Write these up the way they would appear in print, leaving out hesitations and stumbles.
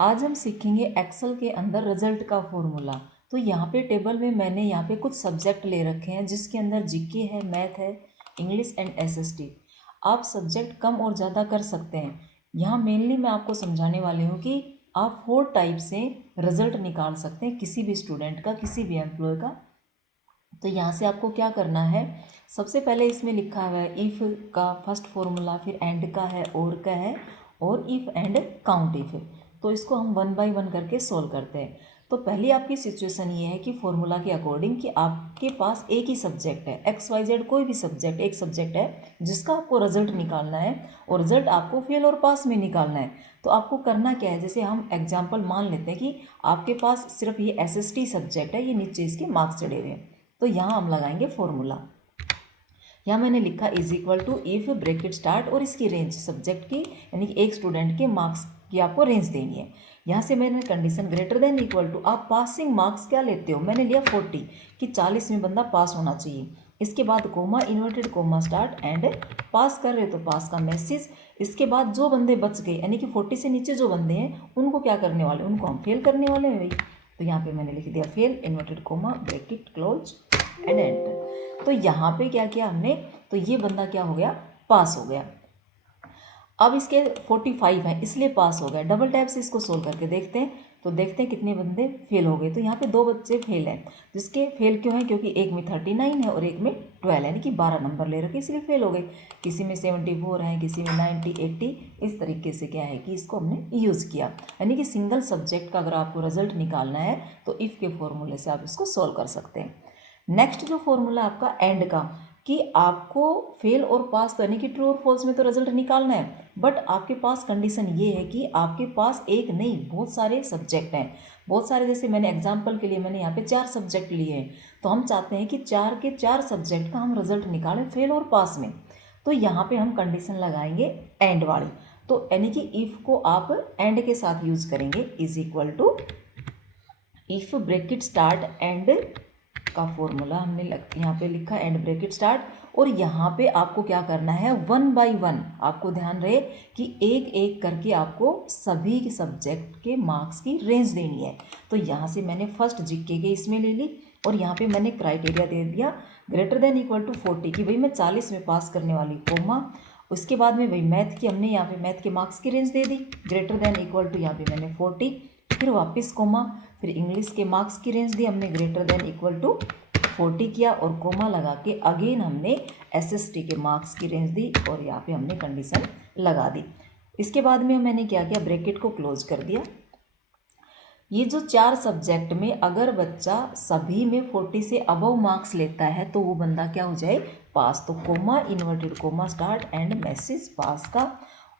आज हम सीखेंगे एक्सेल के अंदर रिजल्ट का फॉर्मूला। तो यहाँ पे टेबल में मैंने यहाँ पे कुछ सब्जेक्ट ले रखे हैं जिसके अंदर जीके है, मैथ है, इंग्लिश एंड एसएसटी। आप सब्जेक्ट कम और ज़्यादा कर सकते हैं। यहाँ मेनली मैं आपको समझाने वाली हूँ कि आप 4 टाइप से रिजल्ट निकाल सकते हैं किसी भी स्टूडेंट का, किसी भी एम्प्लॉय का। तो यहाँ से आपको क्या करना है, सबसे पहले इसमें लिखा हुआ है इफ़ का फर्स्ट फॉर्मूला, फिर एंड का है, और का है, और इफ़ एंड काउंट इफ़। तो इसको हम 1 बाय 1 करके सोल्व करते हैं। तो पहली आपकी सिचुएशन ये है कि फॉर्मूला के अकॉर्डिंग कि आपके पास एक ही सब्जेक्ट है, XYZ कोई भी सब्जेक्ट, एक सब्जेक्ट है जिसका आपको रिजल्ट निकालना है और रिजल्ट आपको फेल और पास में निकालना है। तो आपको करना क्या है, जैसे हम एग्जाम्पल मान लेते हैं कि आपके पास सिर्फ ये SST सब्जेक्ट है, ये नीचे इसके मार्क्स चढ़े हुए हैं। तो यहाँ हम लगाएंगे फॉर्मूला। यहाँ मैंने लिखा is equal to if bracket start और इसकी रेंज सब्जेक्ट की, यानी कि एक स्टूडेंट के मार्क्स की आपको रेंज देनी है। यहाँ से मैंने condition greater than equal to, आप पासिंग मार्क्स क्या लेते हो, मैंने लिया 40 कि 40 में बंदा पास होना चाहिए। इसके बाद comma, inverted comma start and pass कर रहे तो पास का मैसेज। इसके बाद जो बंदे बच गए यानी कि 40 से नीचे जो बंदे हैं उनको क्या करने वाले, उनको हम फेल करने वाले हैं भाई। तो यहाँ पे मैंने लिख दिया fail, inverted coma, bracket close and enter. तो यहाँ पे क्या किया हमने, तो ये बंदा क्या हो गया, पास हो गया। अब इसके 45 है इसलिए पास हो गया। डबल टैप से इसको सोल्व करके देखते हैं, तो देखते हैं कितने बंदे फेल हो गए। तो यहाँ पे 2 बच्चे फेल हैं, जिसके फेल क्यों हैं, क्योंकि एक में 39 है और एक में 12 यानी कि 12 नंबर ले रखे, इसलिए फेल हो गए। किसी में 74 है, किसी में 90, 80, इस तरीके से क्या है कि इसको हमने यूज़ किया। यानी कि सिंगल सब्जेक्ट का अगर आपको रिजल्ट निकालना है तो इफ़ के फॉर्मूले से आप इसको सोल्व कर सकते हैं। नेक्स्ट जो फॉर्मूला आपका एंड का, कि आपको फेल और पास तो यानी कि ट्रू और फॉल्स में तो रिजल्ट निकालना है, बट आपके पास कंडीशन ये है कि आपके पास एक नहीं बहुत सारे सब्जेक्ट हैं। बहुत सारे, जैसे मैंने एग्जांपल के लिए मैंने यहाँ पे 4 सब्जेक्ट लिए हैं, तो हम चाहते हैं कि 4 के 4 सब्जेक्ट का हम रिजल्ट निकालें फेल और पास में। तो यहाँ पे हम कंडीशन लगाएंगे एंड वाली। तो यानी कि इफ़ को आप एंड के साथ यूज करेंगे, is equal to if bracket start end का फॉर्मूला हमने यहाँ पे लिखा एंड ब्रैकेट स्टार्ट, और यहाँ पे आपको क्या करना है 1 बाय 1, आपको ध्यान रहे कि एक एक करके आपको सभी के सब्जेक्ट के मार्क्स की रेंज देनी है। तो यहाँ से मैंने फर्स्ट जीके के इसमें ले ली और यहाँ पे मैंने क्राइटेरिया दे दिया ग्रेटर देन इक्वल टू 40 कि भाई मैं 40 में पास करने वाली, कोमा। उसके बाद में भाई मैथ की, हमने यहाँ पे मैथ के मार्क्स की रेंज दे दी ग्रेटर देन इक्वल टू, यहाँ पे मैंने 40, फिर वापस कोमा, फिर इंग्लिश के मार्क्स की रेंज दी हमने ग्रेटर देन इक्वल टू 40 किया और कोमा लगा के अगेन हमने एसएसटी के मार्क्स की रेंज दी और यहाँ पे हमने कंडीशन लगा दी। इसके बाद में मैंने क्या किया, ब्रैकेट को क्लोज कर दिया। ये जो 4 सब्जेक्ट में अगर बच्चा सभी में 40 से अबव मार्क्स लेता है तो वो बंदा क्या हो जाए, पास। तो comma, inverted comma start end message pass का।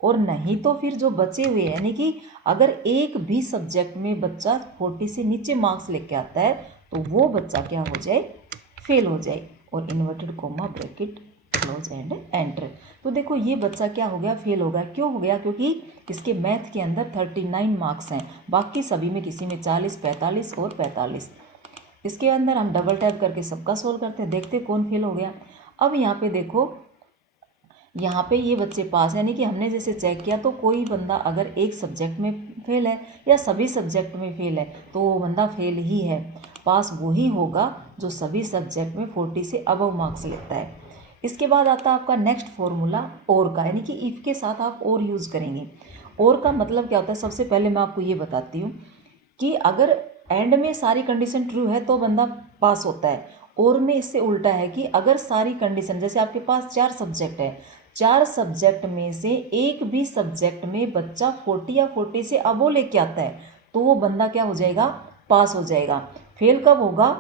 और नहीं तो फिर जो बचे हुए यानी कि अगर एक भी सब्जेक्ट में बच्चा 40 से नीचे मार्क्स लेके आता है तो वो बच्चा क्या हो जाए, फेल हो जाए। और inverted coma, bracket close and enter. तो देखो ये बच्चा क्या हो गया, फेल हो गया। क्यों हो गया, क्योंकि इसके मैथ के अंदर 39 मार्क्स हैं, बाकी सभी में किसी में 40, 45 और 45। इसके अंदर हम डबल टैप करके सबका सोल्व करते हैं, देखते कौन फेल हो गया। अब यहाँ पे देखो, यहाँ पे ये बच्चे पास, यानी कि हमने जैसे चेक किया तो कोई बंदा अगर एक सब्जेक्ट में फेल है या सभी सब्जेक्ट में फेल है तो वो बंदा फेल ही है। पास वही होगा जो सभी सब्जेक्ट में 40 से अबव मार्क्स लेता है। इसके बाद आता है आपका नेक्स्ट फॉर्मूला और का, यानी कि इफ़ के साथ आप और यूज़ करेंगे। और का मतलब क्या होता है, सबसे पहले मैं आपको ये बताती हूँ कि अगर एंड में सारी कंडीशन ट्रू है तो बंदा पास होता है, और में इससे उल्टा है कि अगर सारी कंडीशन, जैसे आपके पास 4 सब्जेक्ट है, 4 सब्जेक्ट में से एक भी सब्जेक्ट में बच्चा 40 या 40 से अबो लेके आता है तो वो बंदा क्या हो जाएगा, पास हो जाएगा। फेल कब होगा,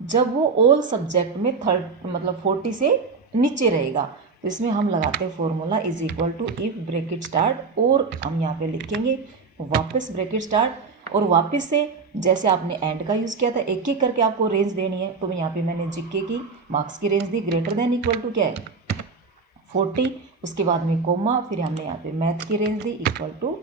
जब वो ऑल सब्जेक्ट में 40 से नीचे रहेगा। तो इसमें हम लगाते हैं formula is equal to if bracket start, और हम यहाँ पे लिखेंगे वापस ब्रैकेट स्टार्ट, और वापस से जैसे आपने एंड का यूज़ किया था एक एक करके आपको रेंज देनी है। तो यहाँ पे मैंने जीके की मार्क्स की रेंज दी ग्रेटर देन इक्वल टू क्या है 40, उसके बाद में कोमा, फिर हमने यहाँ पे मैथ की रेंज दी इक्वल टू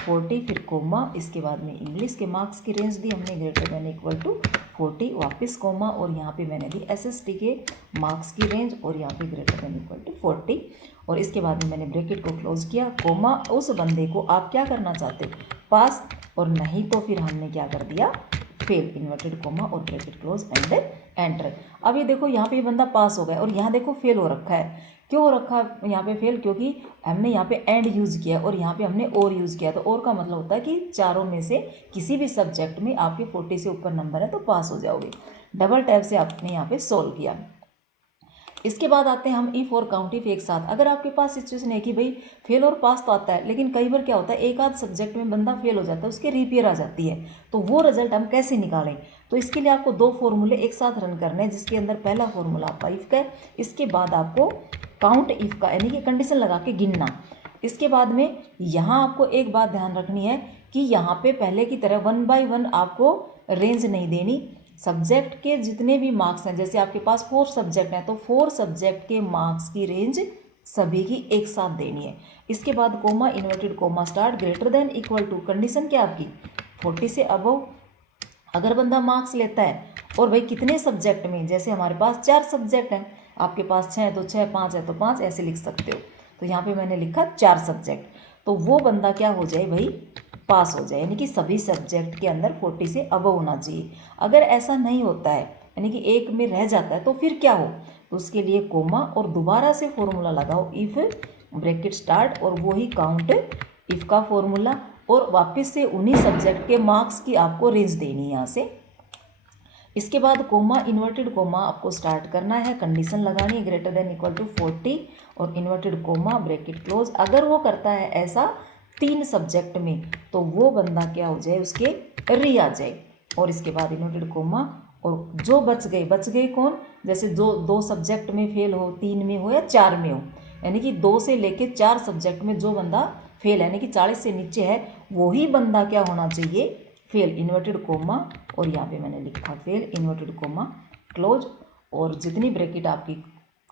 40, फिर कोमा, इसके बाद में इंग्लिश के मार्क्स की रेंज दी हमने ग्रेटर देन इक्वल टू 40, वापस कोमा, और यहाँ पे मैंने दी एसएसटी के मार्क्स की रेंज और यहाँ पे ग्रेटर देन इक्वल टू 40, और इसके बाद में मैंने ब्रैकेट को क्लोज किया, कोमा। उस बंदे को आप क्या करना चाहते हो, पास, और नहीं तो फिर हमने क्या कर दिया, फेल, इन्वर्टेड कोमा और ब्रैकेट क्लोज एंड एंटर। अब ये देखो यहाँ पे ये बंदा पास हो गया और यहाँ देखो फेल हो रखा है। क्यों हो रखा है यहाँ पे फेल? क्योंकि हमने यहाँ पे एंड यूज़ किया और यहाँ पे हमने और यूज़ किया। तो और का मतलब होता है कि चारों में से किसी भी सब्जेक्ट में आपके 40 से ऊपर नंबर है तो पास हो जाओगे। डबल टैप से आपने यहाँ पे सोल्व किया। इसके बाद आते हैं हम इफ़ और काउंट इफ एक साथ। अगर आपके पास सिचुएशन है कि भाई फेल और पास तो आता है, लेकिन कई बार क्या होता है एक आध सब्जेक्ट में बंदा फेल हो जाता है, उसके रीपेयर आ जाती है, तो वो रिजल्ट हम कैसे निकालें? तो इसके लिए आपको दो फॉर्मूले एक साथ रन करने हैं, जिसके अंदर पहला फॉर्मूला आपका इफ़ का है, इसके बाद आपको काउंट इफ़ का यानी कि कंडीशन लगा के गिनना। इसके बाद में यहाँ आपको एक बात ध्यान रखनी है कि यहाँ पे पहले की तरह 1 बाय 1 आपको रेंज नहीं देनी। सब्जेक्ट के जितने भी मार्क्स हैं, जैसे आपके पास 4 सब्जेक्ट हैं तो 4 सब्जेक्ट के मार्क्स की रेंज सभी की एक साथ देनी है। इसके बाद comma, inverted comma, start, greater than equal to, condition क्या आपकी 40 से अबव। अगर बंदा मार्क्स लेता है और भाई कितने सब्जेक्ट में, जैसे हमारे पास 4 सब्जेक्ट हैं, आपके पास 6 है तो 6, 5 है तो 5, ऐसे लिख सकते हो। तो यहाँ पे मैंने लिखा 4 सब्जेक्ट, तो वो बंदा क्या हो जाए भाई, पास हो जाए, यानी कि सभी सब्जेक्ट के अंदर 40 से अबव होना चाहिए। अगर ऐसा नहीं होता है यानी कि एक में रह जाता है तो फिर क्या हो, तो उसके लिए कोमा और दोबारा से फॉर्मूला लगाओ इफ़, ब्रैकेट स्टार्ट और वही काउंट इफ़ का फॉर्मूला, और वापस से उन्हीं सब्जेक्ट के मार्क्स की आपको रेंज देनी है यहाँ से। इसके बाद कोमा, इन्वर्टेड कोमा आपको स्टार्ट करना है, कंडीशन लगानी है ग्रेटर देन इक्वल टू 40 और इन्वर्टेड कोमा ब्रैकेट क्लोज। अगर वो करता है ऐसा 3 सब्जेक्ट में तो वो बंदा क्या हो जाए, उसके री आ जाए। और इसके बाद इन्वर्टेड कोमा, और जो बच गए कौन, जैसे जो 2 सब्जेक्ट में फेल हो, 3 में हो या 4 में हो, यानी कि 2 से लेके 4 सब्जेक्ट में जो बंदा फेल है यानी कि 40 से नीचे है, वही बंदा क्या होना चाहिए, फेल, इन्वर्टेड कोमा, और यहाँ पे मैंने लिखा फेल, इन्वर्टेड कोमा, क्लोज, और जितनी ब्रैकेट आपकी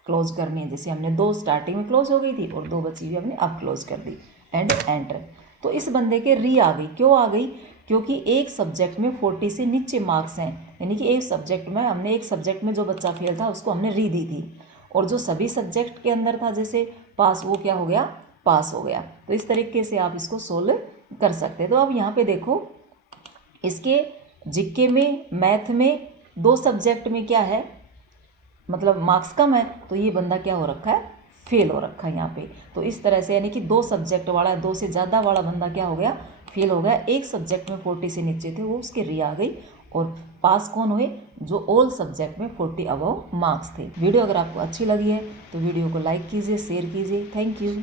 क्लोज करनी है, जैसे हमने 2 स्टार्टिंग में क्लोज हो गई थी और 2 बची हुई हमने अब क्लोज कर दी, एंड एंटर। तो इस बंदे के री आ गई। क्यों आ गई? क्योंकि एक सब्जेक्ट में 40 से नीचे मार्क्स हैं, यानी कि एक सब्जेक्ट में हमने, एक सब्जेक्ट में जो बच्चा फेल था उसको हमने री दी थी, और जो सभी सब्जेक्ट के अंदर था जैसे पास, वो क्या हो गया, पास हो गया। तो इस तरीके से आप इसको सोल्व कर सकते हैं। तो अब यहाँ पे देखो, इसके जीके में, मैथ में 2 सब्जेक्ट में क्या है, मतलब मार्क्स कम है, तो ये बंदा क्या हो रखा है, फेल हो रखा है यहाँ पे। तो इस तरह से यानी कि 2 सब्जेक्ट वाला, 2 से ज़्यादा वाला बंदा क्या हो गया, फेल हो गया। एक सब्जेक्ट में 40 से नीचे थे वो उसके री आ गई, और पास कौन हुए, जो ऑल सब्जेक्ट में 40 अबव मार्क्स थे। वीडियो अगर आपको अच्छी लगी है तो वीडियो को लाइक कीजिए, शेयर कीजिए। Thank you.